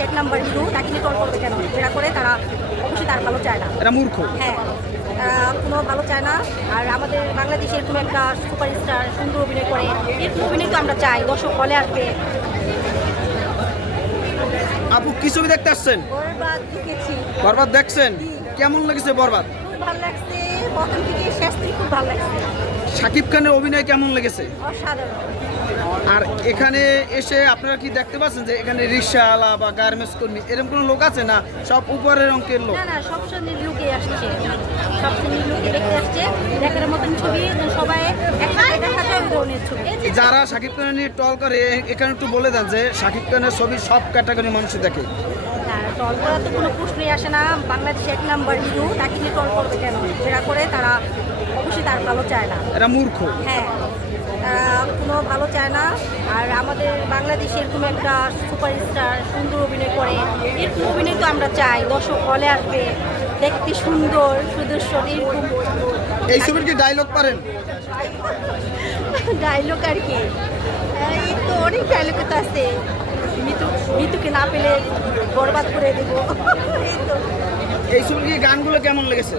বাংলাদেশে এক number hero, তাকে নিয়ে টল করবে কেন? যেটা করে তারা অবশ্যই তার ভালো চায় না। এটা মূর্খ। হ্যাঁ, তারা কোনো ভালো চায় না। আর আমাদের বাংলাদেশে এরকম একটা সুপারস্টার সুন্দর অভিনয় করে, এরকম অভিনয় তো আমরা চাই, দর্শক হলে আসবে। আপু কি ছবি দেখতে আসছেন? বরবাদ দেখেছি, বরবাদ দেখছেন? কেমন লেগেছে বরবাদ? খুব ভালো লাগছে, প্রথম থেকে শেষ থেকে খুব ভালো লাগছে, শাকিব খানের অভিনয় কেমন লেগেছে? অসাধারণ। আর এখানে এসে আপনারা কি দেখতে পাচ্ছেন যে এখানে রিক্সাওয়ালা বা গার্মেন্টস কর্মী এরকম কোনো লোক আছে না? সব উপরের অঙ্কের লোক। না না, সব শ্রেণীর লোকে আসছে, সব শ্রেণীর লোকে দেখতে আসছে, দেখার মতন ছবি, সবাই একসাথে দেখাতে ওই ধরনের ছবি। যারা শাকিব খানের নিয়ে টল করে এখানে একটু বলে দেন যে শাকিব খানের ছবি সব ক্যাটাগরি মানুষ দেখে। না, টল করার তো কোনো প্রশ্নই আসে না। বাংলাদেশে এক নাম্বার হিরো, তাকে নিয়ে টল করবে কেন? যেটা করে তারা অবশ্যই তার ভালো চায় না। এটা মূর্খ। হ্যাঁ, তারা কোনো ভালো চায় না। আর আমাদের বাংলাদেশে এরকম একটা সুপারস্টার সুন্দর অভিনয় করে, এরকম অভিনয় তো আমরা চাই, দর্শক হলে আসবে, দেখতে সুন্দর সুদর্শন এরকম। এই ছবির কি ডায়লগ পারেন? ডায়লগ আর কি, এই তো অনেক ডায়লগ তো আছে। মৃত্যুকে না পেলে বরবাদ করে দেবো। এই তো এই ছবির কি গানগুলো কেমন লেগেছে?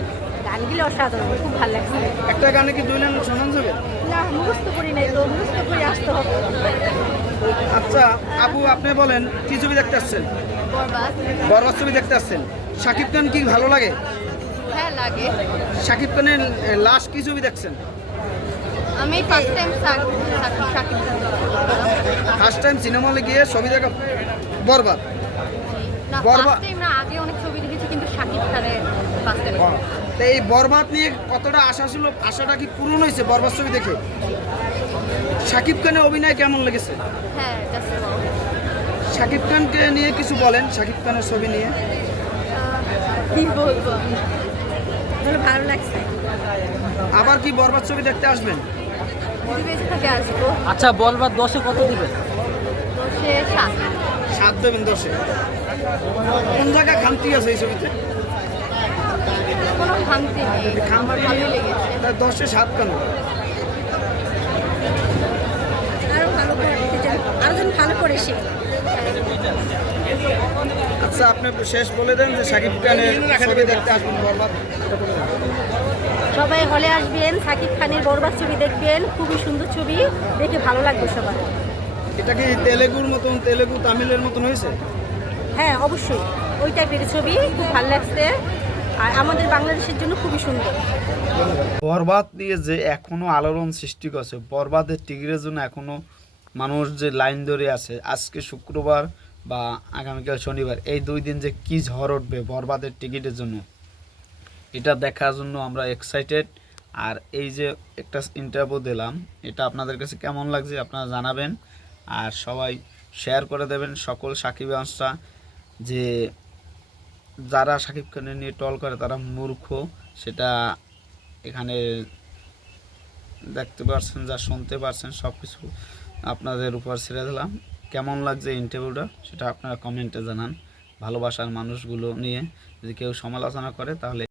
গানগুলো অসাধারণ, খুব ভালো লাগছে। একটা গানে কি 2 লাইন শোনান যাবে? না, মুখস্থ করি নাই তো, মুখস্থ করে আসতে হবে। আচ্ছা আপু আপনি বলেন কি ছবি দেখতে আসছেন? বরবাদ। বরবাদ ছবি দেখতে আসছেন। শাকিব খান কি ভালো লাগে? হ্যাঁ লাগে। শাকিব খানের লাস্ট কি ছবি দেখছেন? আমি first time Shakib Khan. First time cinema হলে গিয়ে ছবি দেখা বরবাদ। না, বরবাদ। ফার্স্ট টাইম না, আগে অনেক ছবি দেখেছি কিন্তু শাকিব খানের ফার্স্ট টাইম। তো এই বরবাদ নিয়ে কতটা আশা ছিল, আশাটা কি পূরণ হয়েছে বরবাদ ছবি দেখে? শাকিব খানের অভিনয় কেমন লেগেছে? হ্যাঁ, শাকিব খানকে নিয়ে কিছু বলেন, শাকিব খানের ছবি নিয়ে। কি বলবো, ভালো লাগছে। আবার কি বরবাদ ছবি দেখতে আসবেন? যদি বেঁচে থেকে আসবো। আচ্ছা বরবাদ 10-এ কত দিবে? 10-এ 7। 7 দেবেন 10-এ। কোন জায়গায় খামতি আছে এই ছবিতে? কোনো খামতি নেই, আমার ভালোই লেগেছে। 10-এ 7 কেন? আরো ভালো করে আরো যেন ভালো করে সে। আচ্ছা আপনি শেষ বলে দেন যে শাকিব খানের ছবি দেখতে আসবেন বরবাদ। সবাই হলে আসবেন, শাকিব খানের বরবাদ ছবি দেখবেন, খুবই সুন্দর ছবি, দেখে ভালো লাগবে সবার। এটা কি তেলেগুর মতন, তেলেগু তামিলের মতন হয়েছে? হ্যাঁ অবশ্যই, ওই টাইপের ছবি, খুব ভালো লাগছে। আর আমাদের বাংলাদেশের জন্য খুবই সুন্দর। বরবাদ নিয়ে যে এখনো আলোড়ন সৃষ্টি করছে, বরবাদের টিকিটের জন্য এখনো মানুষ যে লাইন ধরে আছে, আজকে শুক্রবার বা আগামীকাল শনিবার, এই 2 দিন যে কি ঝড় উঠবে বরবাদের টিকিটের জন্য, এটা দেখার জন্য আমরা এক্সাইটেড। আর এই যে একটা ইন্টারভিউ দিলাম, এটা আপনাদের কাছে কেমন লাগছে আপনারা জানাবেন। আর সবাই শেয়ার করে দেবেন সকল সাকিবাংশরা, যে যারা শাকিব খানের নিয়ে টল করে তারা মূর্খ, সেটা এখানে দেখতে পারছেন, যা শুনতে পারছেন, সব কিছু আপনাদের উপর ছেড়ে দিলাম। কেমন লাগছে ইন্টারভিউটা সেটা আপনারা কমেন্টে জানান। ভালোবাসার মানুষগুলো নিয়ে যদি কেউ সমালোচনা করে তাহলে